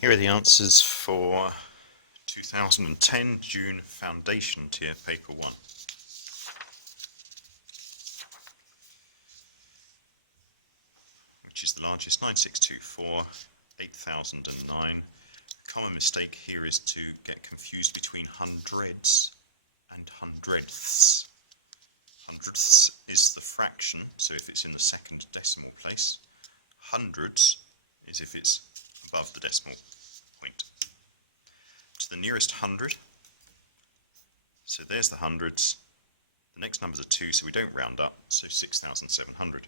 Here are the answers for 2010 June Foundation Tier Paper 1. Which is the largest? 9624, 8009. The common mistake here is to get confused between hundreds and hundredths. Hundredths is the fraction, so if it's in the second decimal place. Hundreds is if it's above the decimal point. To the nearest hundred, so there's the hundreds. The next numbers are 2, so we don't round up, so 6,700.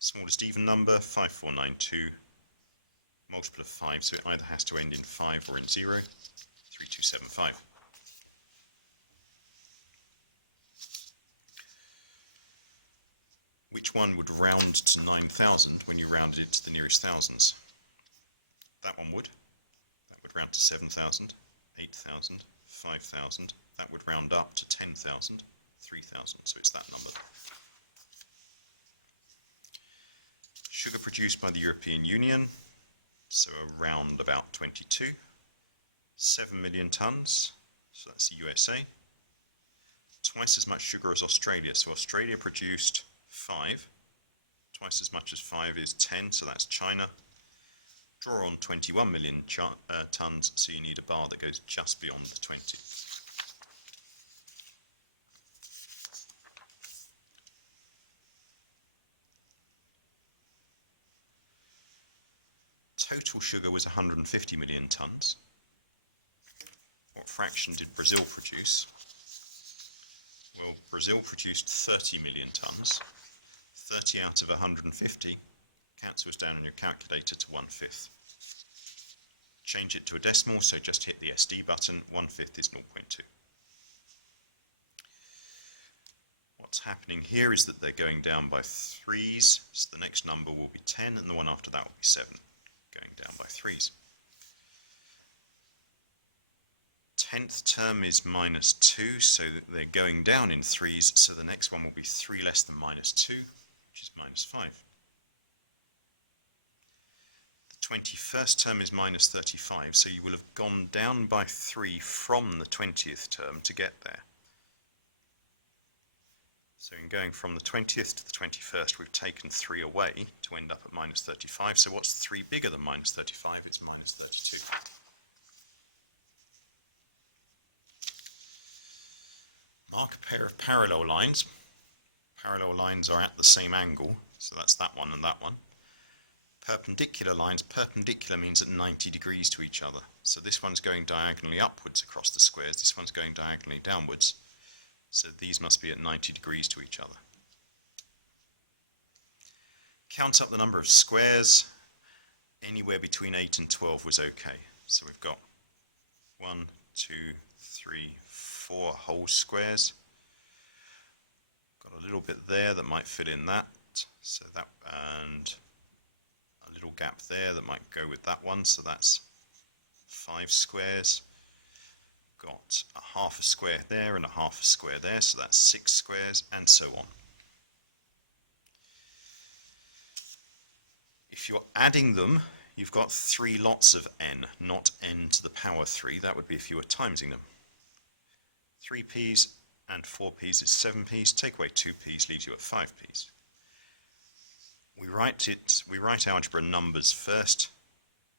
Smallest even number, 5492. Multiple of 5, so it either has to end in 5 or in 0, 3275. Which one would round to 9,000 when you rounded it to the nearest thousands? That one would. That would round to 7,000, 8,000, 5,000. That would round up to 10,000, 3,000, so it's that number. Sugar produced by the European Union, so around about 22. 7 million tonnes, so that's the USA. Twice as much sugar as Australia, so Australia produced 5. Twice as much as 5 is 10, so that's China. Draw on 21 million tonnes, so you need a bar that goes just beyond the 20. Total sugar was 150 million tonnes. What fraction did Brazil produce? Well, Brazil produced 30 million tonnes. 30 out of 150 cancels down on your calculator to 1/5. Change it to a decimal, so just hit the SD button. 1/5 is 0.2. What's happening here is that they're going down by 3s, so the next number will be 10, and the one after that will be 7, going down by 3s. 10th term is -2, so they're going down in 3s, so the next one will be 3 less than -2, which is -5. The 21st term is -35, so you will have gone down by 3 from the 20th term to get there. So in going from the 20th to the 21st, we've taken 3 away to end up at -35, so what's 3 bigger than -35? It's -32. Mark a pair of parallel lines. Parallel lines are at the same angle, so that's that one and that one. Perpendicular lines, perpendicular means at 90 degrees to each other. So this one's going diagonally upwards across the squares, this one's going diagonally downwards. So these must be at 90 degrees to each other. Count up the number of squares. Anywhere between 8 and 12 was okay. So we've got 1, 2, 3, 4 whole squares. Got a little bit there that might fit in that, so that, and a little gap there that might go with that one, so that's 5 squares. Got a half a square there and a half a square there, so that's 6 squares, and so on. If you're adding them, you've got 3 lots of n, not n to the power 3. That would be if you were timesing them. 3p's and 4p's is 7p's. Take away 2p's, leaves you at 5p's. We write algebra numbers first,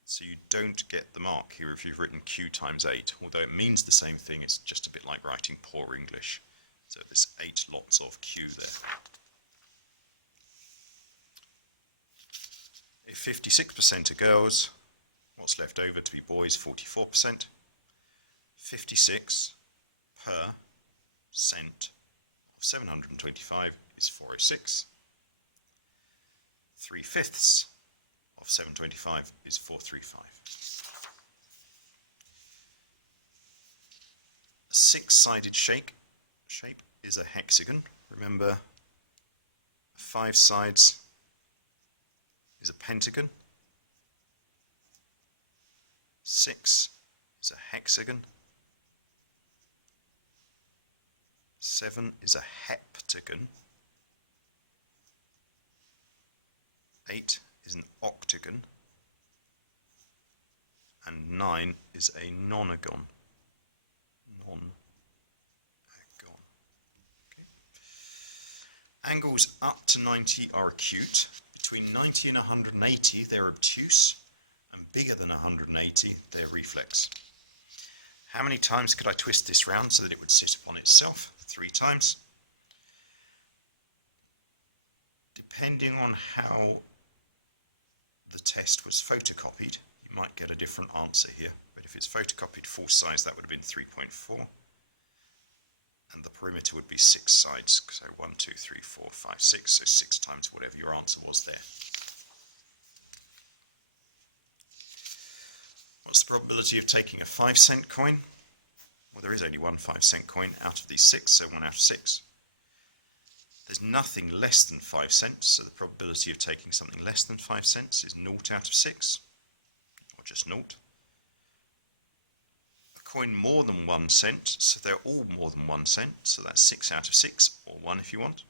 so you don't get the mark here if you've written q times 8, although it means the same thing. It's just a bit like writing poor English. So there's 8 lots of q there. If 56% are girls, what's left over to be boys? 44%. 56 per cent of 725 is 406. 3/5 of 725 is 435. A 6-sided shape is a hexagon. Remember, 5 sides is a pentagon. 6 is a hexagon. 7 is a heptagon. 8 is an octagon. 9 is a nonagon. Non-agon. Okay. Angles up to 90 are acute. Between 90 and 180 they're obtuse, and bigger than 180 they're reflex. How many times could I twist this round so that it would sit upon itself? 3 times. Depending on how the test was photocopied, you might get a different answer here. But if it's photocopied full size, that would have been 3.4. And the perimeter would be 6 sides. So 1, 2, 3, 4, 5, 6. So 6 times whatever your answer was there. What's the probability of taking a 5-cent coin? Well, there is only one 5-cent coin out of these 6, so 1 out of 6. There's nothing less than 5 cents, so the probability of taking something less than 5 cents is 0 out of 6, or just 0. A coin more than 1 cent, so they're all more than 1 cent, so that's 6 out of 6, or 1 if you want.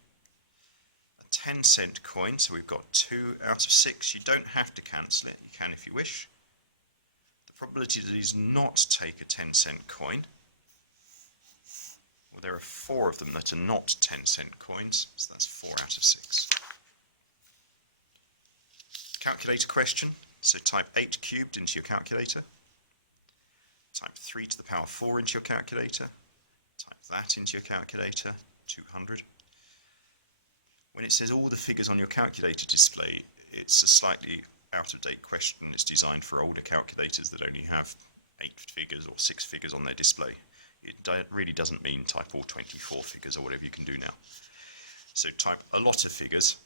A 10-cent coin, so we've got 2 out of 6. You don't have to cancel it, you can if you wish. The probability that it does not take a 10-cent coin, well, there are 4 of them that are not 10-cent coins, so that's 4 out of 6. Calculator question, so type 8 cubed into your calculator, type 3 to the power 4 into your calculator, type that into your calculator, 200. When it says all the figures on your calculator display, it's a slightly out-of-date question. It's designed for older calculators that only have 8 figures or 6 figures on their display. It really doesn't mean type all 24 figures or whatever you can do now. So type a lot of figures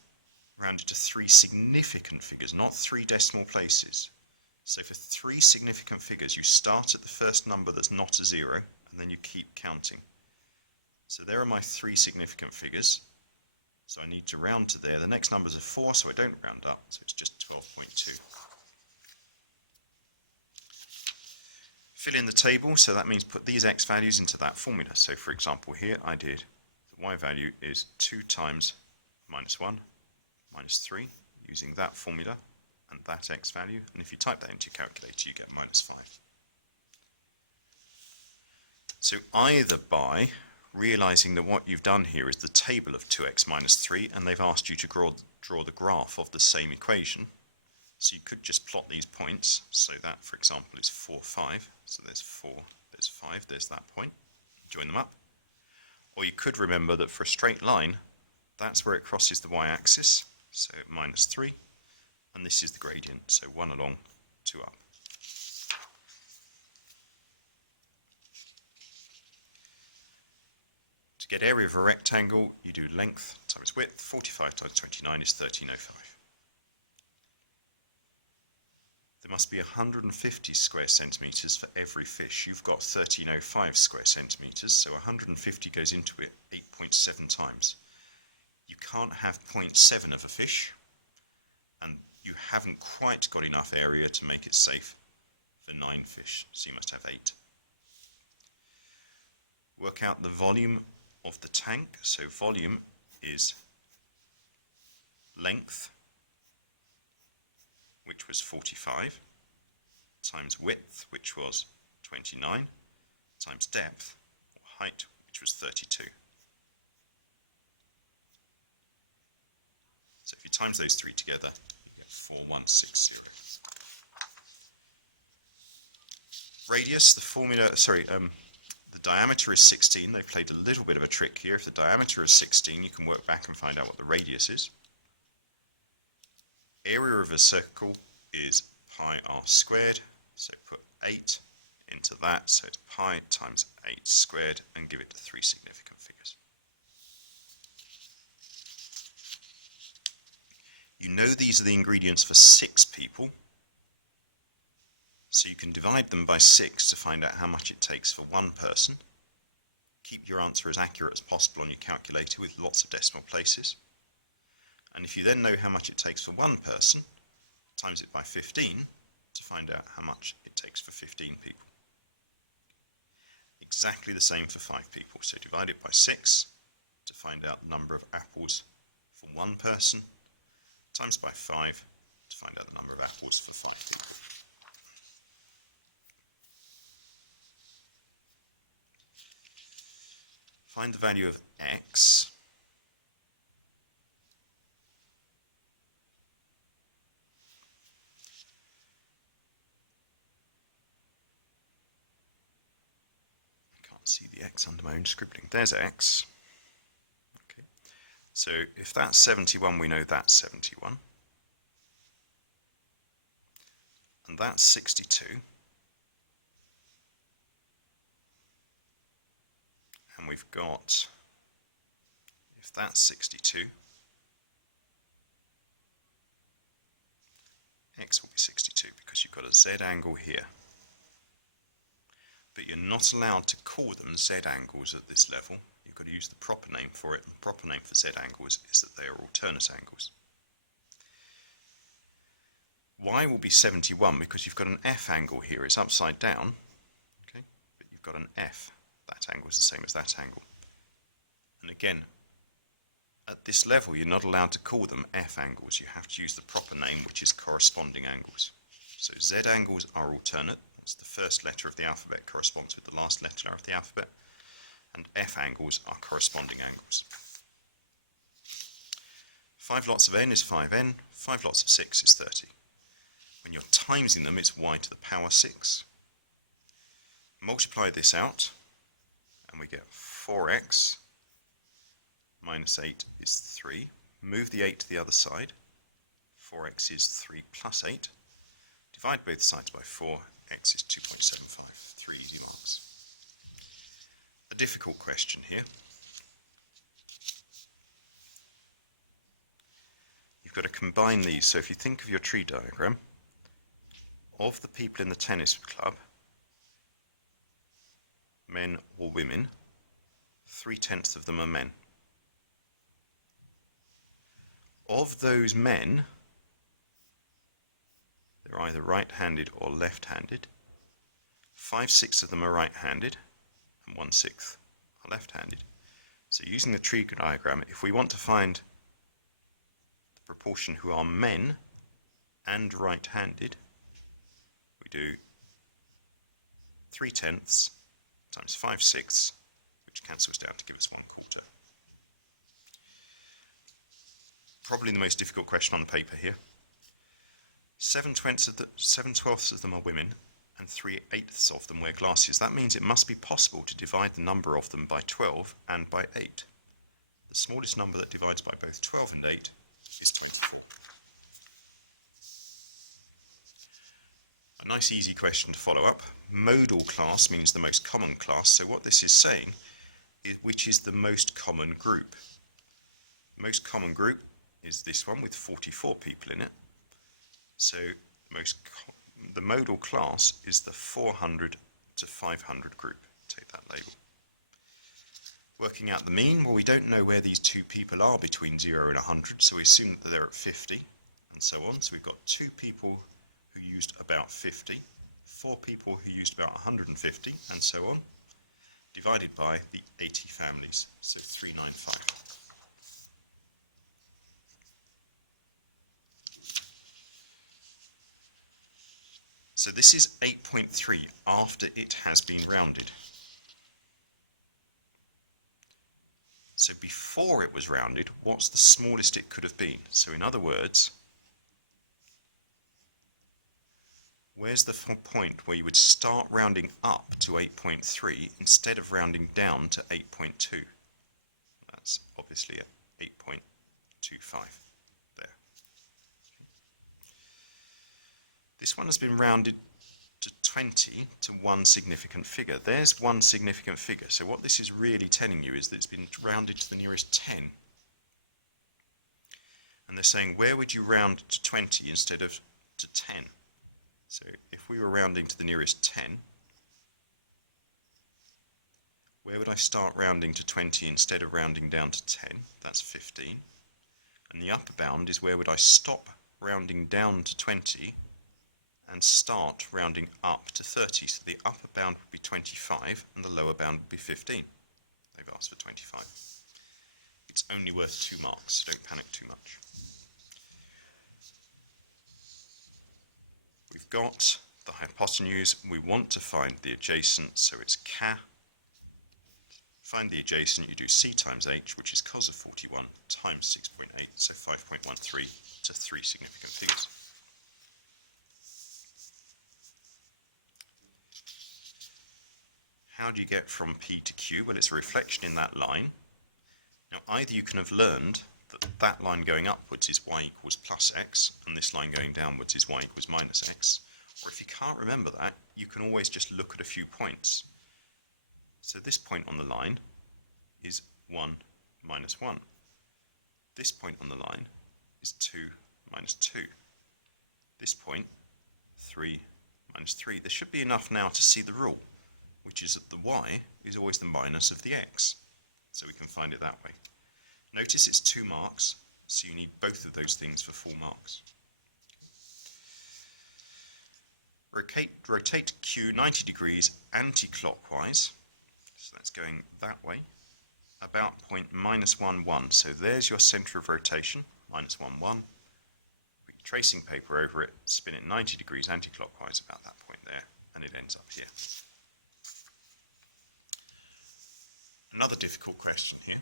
rounded to 3 significant figures, not 3 decimal places. So for 3 significant figures, you start at the first number that's not a 0, and then you keep counting. So there are my 3 significant figures. So I need to round to there. The next numbers are 4, so I don't round up, so it's just 12.2. Fill in the table, so that means put these x values into that formula. So for example here I did, the y value is 2 times minus 1 minus 3, using that formula and that x value, and if you type that into your calculator you get minus 5. So either by realizing that what you've done here is the table of 2x minus 3, and they've asked you to draw the graph of the same equation. So you could just plot these points, so that, for example, is 4, 5. So there's 4, there's 5, there's that point. Join them up. Or you could remember that for a straight line, that's where it crosses the y-axis, so minus 3, and this is the gradient, so 1 along, 2 up. To get area of a rectangle, you do length times width. 45 times 29 is 1305. There must be 150 square centimetres for every fish. You've got 1305 square centimetres, so 150 goes into it 8.7 times. You can't have 0.7 of a fish, and you haven't quite got enough area to make it safe for 9 fish, so you must have 8. Work out the volume of the tank. So volume is length, which was 45, times width, which was 29, times depth, or height, which was 32. So if you times those 3 together, you get 4160. Radius, the diameter is 16. They've played a little bit of a trick here. If the diameter is 16, you can work back and find out what the radius is. Area of a circle is pi r squared, so put 8 into that, so it's pi times 8 squared, and give it to 3 significant figures. You know these are the ingredients for 6 people, so you can divide them by 6 to find out how much it takes for 1 person. Keep your answer as accurate as possible on your calculator with lots of decimal places. And if you then know how much it takes for 1 person, times it by 15 to find out how much it takes for 15 people. Exactly the same for 5 people. So divide it by 6 to find out the number of apples for 1 person, times by 5 to find out the number of apples for 5. Find the value of x I can't see the x under my own scribbling. There's x. Okay. So if that's 71, we know that's 71. And that's 62. And we've got, if that's 62, x will be 62 because you've got a z angle here. But you're not allowed to call them z angles at this level. You've got to use the proper name for it. And the proper name for z angles is that they are alternate angles. Y will be 71 because you've got an F angle here. It's upside down, okay? But you've got an F. That angle is the same as that angle. And again, at this level, you're not allowed to call them F angles. You have to use the proper name, which is corresponding angles. So Z angles are alternate. That's the first letter of the alphabet corresponds with the last letter of the alphabet. And F angles are corresponding angles. 5 lots of n is 5n. 5 lots of 6 is 30. When you're timesing them, it's y to the power 6. Multiply this out, and we get 4x minus 8 is 3. Move the 8 to the other side. 4x is 3 plus 8. Divide both sides by 4. X is 2.75. 3 easy marks. A difficult question here. You've got to combine these. So if you think of your tree diagram, of the people in the tennis club, men or women, 3/10 of them are men. Of those men, they're either right-handed or left-handed. 5/6 of them are right-handed, and 1/6 are left-handed. So using the tree diagram, if we want to find the proportion who are men and right-handed, we do 3/10 times 5/6, which cancels down to give us 1/4. Probably the most difficult question on the paper here. 7/12 of them are women, and 3/8 of them wear glasses. That means it must be possible to divide the number of them by 12 and by 8. The smallest number that divides by both 12 and 8 is 24. A nice easy question to follow up. Modal class means the most common class, so what this is saying is which is the most common group. The most common group is this one with 44 people in it. So the modal class is the 400 to 500 group. Take that label. Working out the mean, well, we don't know where these two people are between 0 and 100, so we assume that they're at 50 and so on. So we've got 2 people who used about 50, 4 people who used about 150 and so on, divided by the 80 families, so 395. So this is 8.3 after it has been rounded. So before it was rounded, what's the smallest it could have been? So in other words, where's the point where you would start rounding up to 8.3 instead of rounding down to 8.2? That's obviously at 8.25 there. This one has been rounded to 20 to one significant figure. There's one significant figure. So what this is really telling you is that it's been rounded to the nearest 10. And they're saying, where would you round to 20 instead of to 10? So if we were rounding to the nearest 10, where would I start rounding to 20 instead of rounding down to 10? That's 15. And the upper bound is where would I stop rounding down to 20 and start rounding up to 30. So the upper bound would be 25 and the lower bound would be 15. They've asked for 25. It's only worth 2 marks, so don't panic too much. We've got the hypotenuse. We want to find the adjacent, so it's K find the adjacent, you do c times h, which is cos of 41 times 6.8, so 5.13 to 3 significant figures. How do you get from P to Q? Well, it's a reflection in that line. Now, either you can have learned that that line going upwards is y equals plus x, and this line going downwards is y equals minus x. Or if you can't remember that, you can always just look at a few points. So this point on the line is 1 minus 1. This point on the line is 2 minus 2. This point, 3 minus 3. There should be enough now to see the rule, which is that the y is always the minus of the x. So we can find it that way. Notice it's 2 marks, so you need both of those things for 4 marks. Rotate Q 90 degrees anti-clockwise, so that's going that way, about point -1, 1. So there's your centre of rotation, -1, 1. Put your tracing paper over it, spin it 90 degrees anti-clockwise about that point there, and it ends up here. Another difficult question here.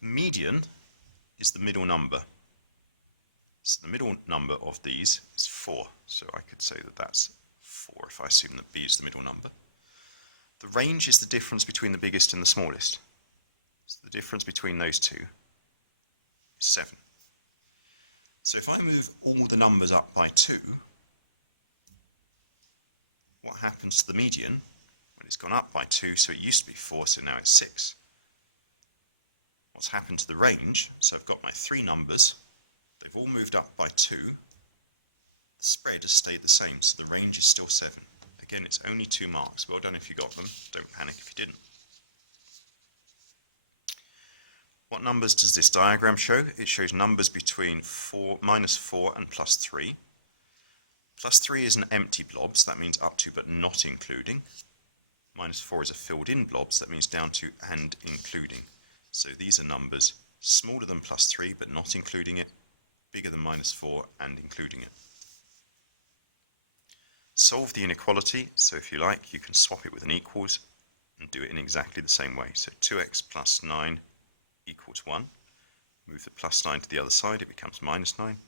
The median is the middle number. So the middle number of these is 4. So I could say that that's 4 if I assume that b is the middle number. The range is the difference between the biggest and the smallest. So the difference between those two is 7. So if I move all the numbers up by 2, what happens to the median? Well, it's gone up by 2, so it used to be 4, so now it's 6. What's happened to the range? So I've got my 3 numbers. They've all moved up by 2. The spread has stayed the same, so the range is still 7. Again, it's only 2 marks. Well done if you got them. Don't panic if you didn't. What numbers does this diagram show? It shows numbers between -4 and +3. +3 is an empty blob, so that means up to but not including. -4 is a filled in blob, so that means down to and including. So these are numbers smaller than +3 but not including it, bigger than -4 and including it. Solve the inequality, so if you like, you can swap it with an equals and do it in exactly the same way. So 2x plus 9 equals 1. Move the plus 9 to the other side, it becomes -9.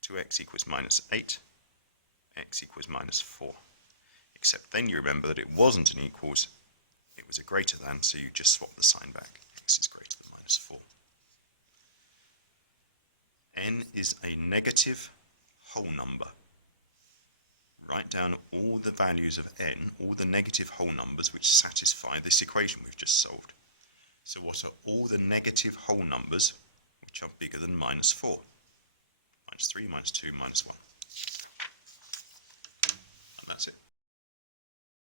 2x equals -8. X equals -4. Except then you remember that it wasn't an equals, it was a greater than, so you just swap the sign back. X is greater than -4. N is a negative whole number. Write down all the values of n, all the negative whole numbers which satisfy this equation we've just solved. So what are all the negative whole numbers which are bigger than -4? -3, -2, -1. And that's it.